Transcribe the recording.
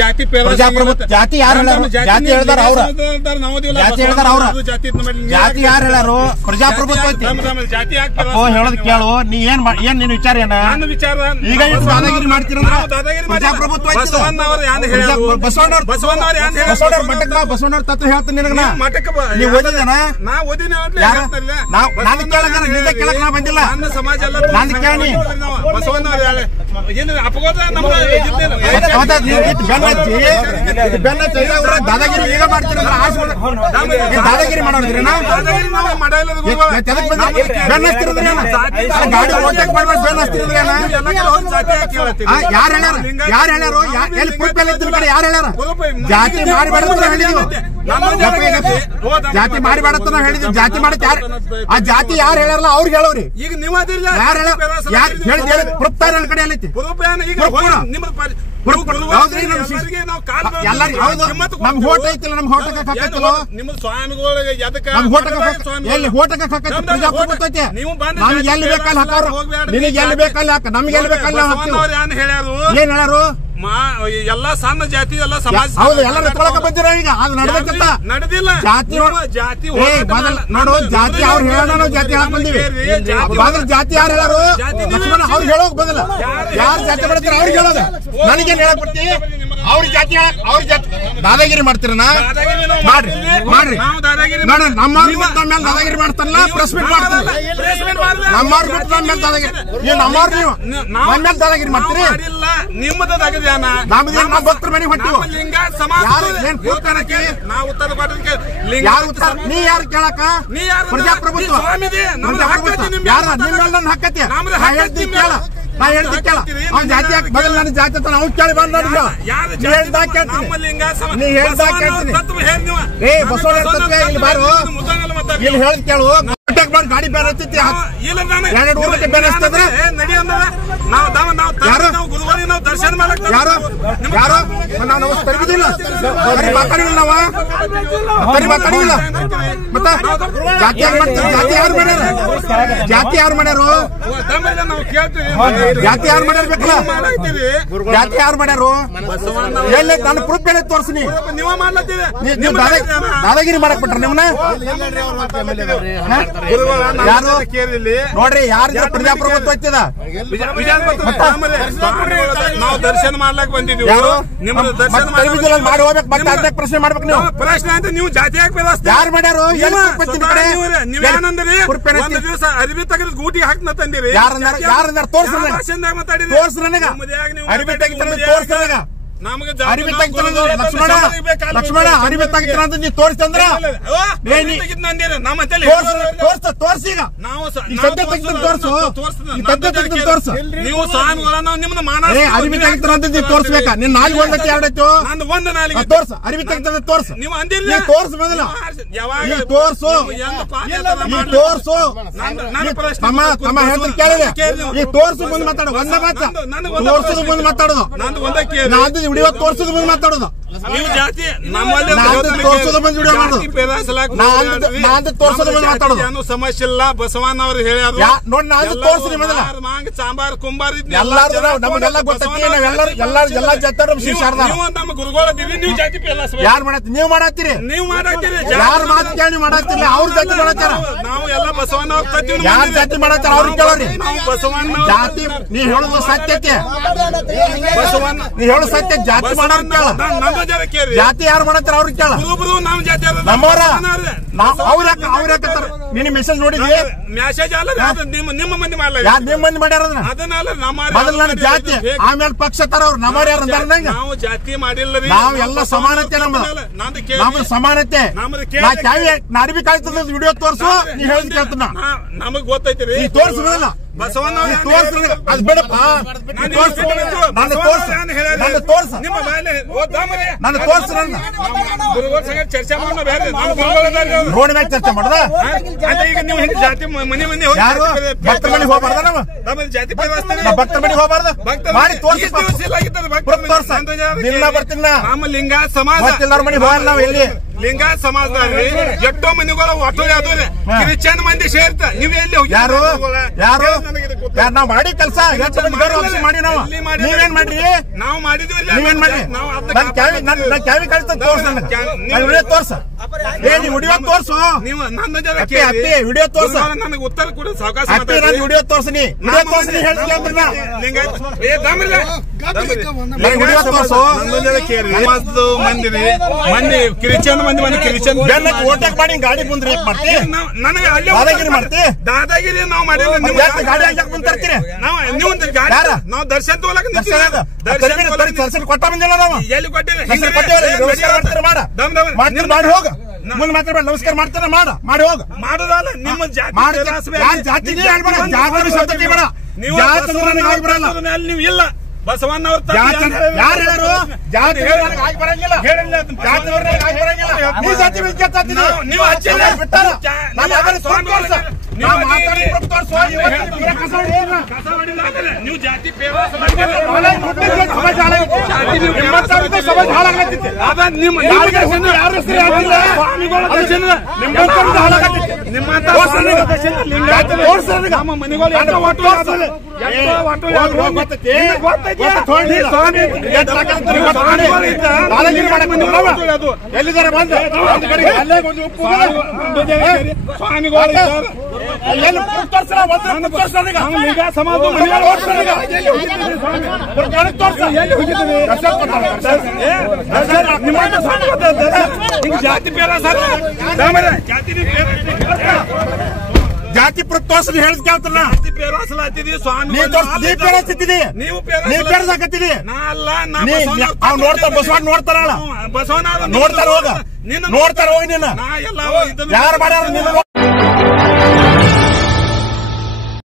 ಜಾತಿ ಪ್ರಜಾಪ್ರಭುತ್ವ ಜಾತಿ ಯಾರು ಜಾತಿ ಹೇಳ್ದಾರ ಅವ್ರ ಜಾತಿ ಹೇಳ್ದಾರ ಅವ್ರ ಜಾತಿ ಯಾರು ಹೇಳಾರು ಪ್ರಜಾಪ್ರಭುತ್ವ ಹೇಳೋದ್ ಕೇಳು. ನೀ ಏನ್ ನಿನ್ ವಿಚಾರ ಏನ ಈಗ ದಾದಾಗಿರಿ ಮಾಡ್ತೀರಂದ್ರ ಪ್ರಜಾಪ್ರಭುತ್ವ ಬಸವಣ್ಣವ್ರ ಮಠಕ್ಕ ಬಸವಣ್ಣವ್ರ ತತ್ವ ಹೇಳ್ತೀನಿ ನಿನಗ. ನೀವ್ ಓದಿದಾನ ನಾನು ಕೇಳಕ್ ನಾ ಬಂದಿಲ್ಲ. ನಾನು ಕೇಳಿ ದಾದಾಗಿರಿ ಈಗ ಮಾಡ್ತೀರಂದ್ರ ದಾದಾಗಿರಿ ಮಾಡೋದ್ರಿ ನಾವು ಗಾಡಿ ಓಟಕ್ ಮಾಡ್ಬೇಕು ಬೆನ್ ಹಚ್ತಿರೋದ್ರಿ ಯಾರು ಹೇಳ್ಯಾರ ಎಲ್ಲಿ ಪ್ರೂಫ್ ಎಲ್ಲ ಇದ್ರ ಕಡೆ ಯಾರು ಹೇಳ್ಯಾರ? ಜಾತಿ ಮಾಡಿಬೇಡ ಹೇಳಿದ್ವಿ, ಜಾತಿ ಮಾಡಿಬೇಡ ನಾವು ಹೇಳಿದ್ವಿ. ಜಾತಿ ಮಾಡಕ್ ಯಾರು ಆ ಜಾತಿ ಯಾರು ಹೇಳ್ಯಾರಲ್ಲ ಅವ್ರಿಗೆ ಹೇಳೋರಿ. ಈಗ ನೀವು ಯಾರು ಹೇಳ ಪ್ರೂಫ್ ನನ್ನ ಕಡೆ ಎಲ್ಲೈತಿ? ನಮ್ ಹೋಟ ಐತಿಲ್ಲ, ನಮ್ ಹೋಟಕ್ಕೆ ಹಾಕೈತಿಲ್ಲ, ನಮ್ ಹೋಟಕ್ಕೆ ಹಾಕೈತಿ ಪ್ರಜಾಪ್ರಭುತ್ವ ಐತಿ. ನಮ್ಗೆ ಎಲ್ಲಿ ಬೇಕಲ್ಲಿ ಹಾಕೋರು, ನಿನಗೆ ಎಲ್ಲಿ ಬೇಕಲ್ಲಿ ಹಾಕ, ನಮ್ಗೆ ಎಲ್ಲಿ ಬೇಕಲ್ಲಿ ಹಾಕ್ತೀವಿ. ಏನ್ ಹೇಳಾರು? ಎಲ್ಲಾ ಸಣ್ಣ ಜಾತಿ ಎಲ್ಲ ಸಮಾಜ ಹೌದು ಎಲ್ಲ ಎತ್ಕೊಳಕ ಬಂದಿರ. ಈಗ ಅದು ನಡೆದಿಲ್ಲ, ನಡೆದಿಲ್ಲ. ಜಾತಿ ನೋಡು, ಜಾತಿ ಅವ್ರು ಹೇಳೋಣ, ನಾವು ಜಾತಿ ಹಾಕ್ ಬಂದಿವಿ. ಜಾತಿ ಯಾರು ಹೇಳಾರು? ಅವ್ರು ಹೇಳೋಕ್ ಬಂದಿಲ್ಲ. ಯಾರು ಜಾತಿ ಮಾಡ್ತೀರ ಅವ್ರಿಗೆ ಹೇಳೋದು. ನನಗೇನ್ ಹೇಳಕ್ ಬರ್ತೀವಿ? ಅವ್ರ ಜಾತಿ ಅವ್ರ ಜಾತಿ ದಾದಾಗಿರಿ ಮಾಡ್ತೀರನ ಮಾಡ್ರಿ ಮಾಡ್ರಿ ನೋಡ. ನಮ್ಮವ್ರು ಬಿಟ್ಟು ನಮ್ಮ ಮೇಲೆ ದಾದಾಗಿರಿ ಮಾಡ್ತಾರಲ್ಲ, ಪ್ರೆಸ್ ಮೀಟ್ ಮಾಡ್ತಾರಲ್ಲ. ನಮ್ಮವ್ರು ಬಿಟ್ಟು ನಮ್ಮ ಮೇಲೆ ದಾದಾಗಿರಿ, ನೀವು ನಮ್ಮವ್ರು ನೀವು ನಮ್ಮ ಮೇಲೆ ದಾದಾಗಿರಿ ಮಾಡ್ತೀರಿ. ನಮ್ದು ನಮ್ಮ ಭಕ್ತರ ಮನೆಗೆ ಹೊಂಟಿವಿ. ಯಾರು ಉತ್ತರ? ನೀ ಯಾರು ಕೇಳಕ? ಪ್ರಜಾಪ್ರಭುತ್ವ ಯಾರ ನಿಮ್ಮೆಲ್ಲ ಹಾಕತ್ತೆ. ನಾ ಹೇಳ್ತೀನಿ ಕೇಳ, ನಾ ಹೇಳ್ತೀನಿ ಕೇಳ. ಅವ್ನ ಜಾತಿ ಹಾಕಿ ಬದಲು ನನ್ನ ಜಾತಿ ಅಂತ ನಾವು ಕೇಳಿ ಬಂದ ನೀ ಹೇಳ್ದಾಗ ಕೇಳ್ತೀನಿ, ನೀ ಹೇಳ್ದಾಗ ಕೇಳ್ತೀನಿ. ಏ ಬಸವಣ್ಣ ತತ್ವ ಇಲ್ಲಿ ಬಾರು, ಇಲ್ಲಿ ಹೇಳ್ದ್ ಕೇಳು. ಗಾಡಿ ಬೇರೆ ಹತ್ತೈತಿ, 2 ಊರಕ್ಕೆ ಬೇರೆ ಹಚ್ತಂದ್ರೆ ದರ್ಶನ ಮಾಡಕ್ ಯಾರು ಯಾರು ನಾವು ತರಬಿದಿಲ್ಲ, ಮಾತಾಡಿಲ್ಲ, ನಾವು ಮಾತಾಡಿಲ್ಲ. ಮತ್ತ ಜಾತಿ ಯಾರು ಮಾಡ್ತಾರೆ? ಜಾತಿ ಯಾರು ಮಾಡ್ಯಾರ? ಜಾತಿ ಯಾರು ಮಾಡ್ಯಾರು? ಜಾತಿ ಯಾರು ಮಾಡ್ಯಾರ ಬೇಕಲ್ಲ? ಜಾತಿ ಯಾರು ಮಾಡ್ಯಾರು? ಎಲ್ಲಿ ನನ್ನ ಪ್ರೂಫ್ ಬೇರೆ ತೋರಿಸ್ನಿ. ನೀವು ದಾದಾಗಿರಿ ಮಾಡಕ್ ಬಿಟ್ರ ನಿಮ್ನ ಯಾರು ನೋಡ್ರಿ? ಯಾರಿದ್ರೆ ಪ್ರಜಾಪ್ರಭುತ್ವ ಐತಿದ? ನಾವು ದರ್ಶನ ಮಾಡ್ಲಾಕ್ ಬಂದಿದ್ವಿ. ಯಾರು ಮಾಡಿ ಹೋಗ್ಬೇಕು, ಮತ್ತೆ ಅದಕ್ಕೆ ಪ್ರಶ್ನೆ ಮಾಡ್ಬೇಕು. ನೀವು ಪ್ರಶ್ನೆ ಅಂತ ನೀವು ಜಾತಿ ಯಾರು ಮಾಡ್ಯಾರು? ನೀವೇನಂದ್ರಿ? ಒಂದು ದಿವಸ ಅರಿವಿ ತೆಗೆದು ಗೂಟಿ ಹಾಕ್ನ ತಂದಿರಿ. ಯಾರಂದಾರ ತೋರ್ಸ ನನಗ, ತೋರ್ಸ ನನಗ ಅರಿವಿ ತೆಗಿತಾರ, ತೋರ್ಸ ನನಗ. ಅರಿವಿ ತೆಗಿತಾರ ಲಕ್ಷ್ಮಣ, ಲಕ್ಷ್ಮಣ ಅರಿವಿ ತೆಗಿತಾರ ಅಂತ ನೀವು ತೋರಿಸ್ತಂದ್ರ ತೋರ್ಸಿ. ಈಗ ಸದ್ಯ ತೆಗಿತಾರ ತೋರ್ಸು, ಸದ್ಯ ತೆಗಿತಾರ ತೋರ್ಸು. ನೀವು ಅರಿವಿ ತೆಗಿತಾರ ಅಂತ ನೀವು ತೋರ್ಸ್ಬೇಕಾ? ನಿನ್ ನಾಲ್ಕು ಒಂದಕ್ಕೆ ಎರಡೈತು ತೋರ್ಸು. ಅರಿವಿ ತೆಗಿತಾರ ತೋರ್ಸು, ತೋರ್ಸು ಮೊದಲ ತೋರ್ಸು, ತೋರ್ಸು. ತಮ್ಮ ತಮ್ಮ ಹೇಳ್ತಾರೆ ಕೇಳಿದೆ. ಈ ತೋರ್ಸು ಮುಂದೆ ಮಾತಾಡೋ, ಒಂದ ಮಾತ ತೋರ್ಸೋದು ಮುಂದೆ ಮಾತಾಡೋದು, ವಿಡಿಯೋ ತೋರ್ಸೋದು ಮುಂದೆ ಮಾತಾಡೋದು. ನೀವು ಜಾತಿ ತೋರ್ಸೋದು ಮುಂದೆ ವಿಡಿಯೋ ಮಾಡೋದು, ನಾನು ತೋರ್ಸೋದು ಮುಂದೆ ಮಾತಾಡೋದು. ಏನು ಸಮಸ್ಯೆ ಇಲ್ಲ. ಬಸವಣ್ಣ ಅವ್ರು ಹೇಳ್ಯಾರ ನೋಡಿ, ನಾನು ತೋರ್ಸ್ರಿ ಮೊದಲ. ಸಾಂಬಾರ್ ಕುಂಬಾರ್ ಎಲ್ಲಾರು ನಮಗೆಲ್ಲ ಗೊತ್ತೈತಿ. ಎಲ್ಲಾ ಜಾತಿ ನಮ್ಮ ಗುರುಗಳಿದ್ದೀವಿ. ನೀವು ಜಾತಿ ಯಾರು ಮಾಡತ್ತೀರಿ? ನೀವು ಮಾಡತ್ತೀರಿ, ನೀವು ಮಾಡತ್ತೀರಿ. ಯಾರು ಮಾತು ಕೇಳಿ ಮಾಡತ್ತೀರಿ? ಅವ್ರ ಜಾತಿ ಮಾಡತ್ತಾರ. ನಾವು ಎಲ್ಲ ಬಸವಣ್ಣ ಅವ್ರ ಯಾರು ಜಾತಿ ಮಾಡತ್ತಾರ ಅವ್ರಿಗೆ ಕೇಳೋರಿ. ಬಸವಣ್ಣ ಜಾತಿ ನೀ ಹೇಳುದು ಸತ್ಯತೆ, ಬಸವಣ್ಣ ನೀ ಹೇಳು ಸತ್ಯ. ಜಾತಿ ಮಾಡೋರ್ ಕೇಳ, ಜಾತಿ ಯಾರು ಮಾಡತ್ತಾರ ಅವ್ರಿಗೆ ಕೇಳ. ನಮ್ಮವ್ರ ಅವ್ರ ಹಾಕತ್ತಾರ. ನಿನ್ನ ಮೆಸೇಜ್ ನೋಡಿದ್ವಿ? ಮೆಸೇಜ್ ಅಲ್ಲ, ನಿಮ್ಮ ಮಂದಿ ಮಾಡಲ್ಲ. ಯಾರು ನಿಮ್ಮ ಮಂದಿ ಮಾಡ್ಯಾರ? ಮೊದಲು ನನ್ನ ಜಾತಿ, ಆಮೇಲೆ ಪಕ್ಷ ತರ ಅವ್ರು. ನಮ್ಮವ್ರ ಯಾರು ಅಂದಾರ? ನಾವು ಜಾತಿ ಮಾಡಿಲ್ಲ, ನಾವು ಎಲ್ಲ ಸಮಾನತೆ. ನಮ್ದು ಸಮಾನತೆ. ಅರಿವಿ ಕಾಯ್ತದ ವಿಡಿಯೋ ತೋರ್ಸು, ನೀ ಹೇಳಿದ್ ಕೇಳ್ತಾನ. ನಮಗ್ ಗೊತ್ತೈತಿ, ತೋರ್ಸು ಮೊದಲ. ಬಸವಣ್ಣ ತೋರ್ಸ, ಅದು ಬೇಡಪ್ಪ. ನನ್ನ ತೋರ್ಸ, ನನ್ನ ತೋರ್ಸ, ನನ್ನ ತೋರ್ಸ. ಚರ್ಚೆ ರೋಡ್ ಮ್ಯಾಗ ಚರ್ಚೆ ಮಾಡ್ದ. ಈಗ ನೀವು ಜಾತಿ ಮನೆ ಮಂದಿ ಯಾರು ಭಕ್ತರ ಮನೆಗೆ ಹೋಗ್ಬಾರ್ದ? ನಮ್ಮ ಜಾತಿ ಭಕ್ತರ ಮನೆಗೆ ಹೋಗ್ಬಾರ್ದು ಮಾಡಿ ತೋರ್ಸಿ. ದಿನ ಬರ್ತೀನಿ ರಾಮಲಿಂಗ ಸಮಾಜ ಎಲ್ಲರ ಮನೆಗೆ ಹೋಗಲ್ಲ ನಾವು. ಎಲ್ಲಿ ಲಿಂಗಾಯತ್ ಸಮಾಜದಲ್ಲಿ ಎಷ್ಟೋ ಮಂದಿಗಳು ಒಟ್ಟು ಯಾವ್ದು ಕ್ರಿಶ್ಚಿಯನ್ ಮಂದಿ ಸೇರ್ತ ನೀವ್ ಎಲ್ಲಿ ಹೋಗಿ ಯಾರು ನಾವ್ ಮಾಡಿ ಕೆಲಸ ಮಾಡಿ ನಾವು ನೀವೇನ್ ಮಾಡ್ರಿ ನಾವು ಮಾಡಿದ್ವಿ ನೀವೇನ್ ಮಾಡ್ರಿ ಕ್ಯಾವಿ ಕಳಿಸ್ತ ತೋರ್ಸ ವಿಡಿಯೋ ತೋರ್ಸು ನೀವು ನನ್ನ ಜನ ವಿಡಿಯೋ ತೋರ್ಸ ನನಗೆ ಉತ್ತರ ಕೂಡ ಸಾವಕಾಶ ವಿಡಿಯೋ ತೋರ್ಸನಿ ವಿಡಿಯೋ ತೋರ್ಸು ಮಂದಿ ಕ್ರಿಶ್ಚಿಯನ್ ಮಂದಿ ಕ್ರಿಶ್ಚಿಯನ್ ಓಟಕ್ ಮಾಡಿ ಗಾಡಿ ಮುಂದೆ ಮಾಡ್ತಿ ನನಗೆ ದಾದಾಗಿರಿ ಮಾಡ್ತಿ ದಾದಾಗಿರಿ ನಾವು ಮಾಡಿಲ್ಲ ಗಾಡಿ ಹಾಕಿ ಮುಂದೆ ನೀವು ನಾವು ದರ್ಶನ್ ತೋಲಕ ದರ್ಶನ ಕೊಟ್ಟ ಬಂದಿಲ್ಲ ನಾವು ಎಲ್ಲಿ ಕೊಟ್ಟಿರಿ ಮಾಡಿ ಹೋಗ ಮುಂದೆ ಮಾತಾಡ್ಬೇಡ ನಮಸ್ಕಾರ ಮಾಡ್ತಾನೆ ಮಾಡಿ ಹೋಗ ಮಾಡೋದಲ್ಲ ನಿಮ್ಮ ಜಾತಿ ಬೇಡ ನೀವು ಇಲ್ಲ ಬಸವಣ್ಣ ಅವ್ರ ಯಾರು ಹೇಳರು ಜಾತಿ ಬರಂಗಿಲ್ಲ ನೀವು ನೀವು ಜಾತಿ ಎಲ್ಲಿದ್ದಾರೆ ಬಂದ ಸಮಾಜ ಜಾತಿ ಪೇರ ಸರ್ ಜಾತಿ ತೋರ್ಸ್ರಿ ಹೇಳಿದ್ ಕೇಳ್ತಾನ ಜಾತಿ ಪೇರಿದ್ದೀವಿ ಸ್ವಾಮಿ ನೀವು ಪೇರ್ಸಾಕತ್ತೀರಿ ಬಸವಣ್ಣ ನೋಡ್ತಾರ ಬಸವಣ್ಣ ನೋಡ್ತಾರ ಹೋಗ ನೀನು ಯಾರು ಮಾಡ್ಯಾರ